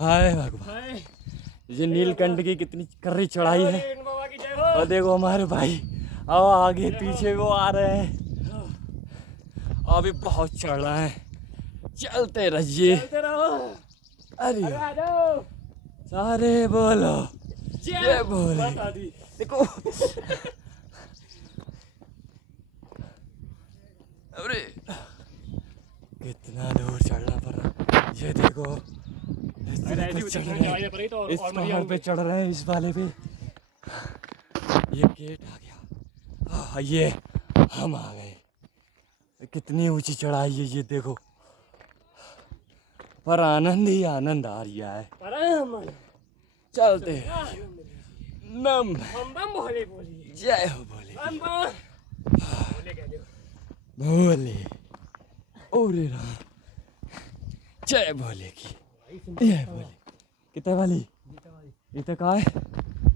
हाय भगवान, ये नीलकंठ की कितनी कर्री चढ़ाई है। और देखो हमारे भाई अब आगे पीछे वो आ रहे हैं, अभी बहुत चढ़ रहा है। चलते रहिए। अरे सारे बोलो ये बोले देखो। अरे कितना दूर चढ़ना पड़ रहा, ये देखो इस पहाड़ पे चढ़ रहे हैं, इस वाले पे। ये गेट आ गया, ये हम आ गए। कितनी ऊंची चढ़ाई है ये देखो, पर आनंद ही आनंद आ रहा है। चलते नम जय हो भोले भोले ओरे राम जय भोले की जय भोले। कितने वाली इतना कहाँ है?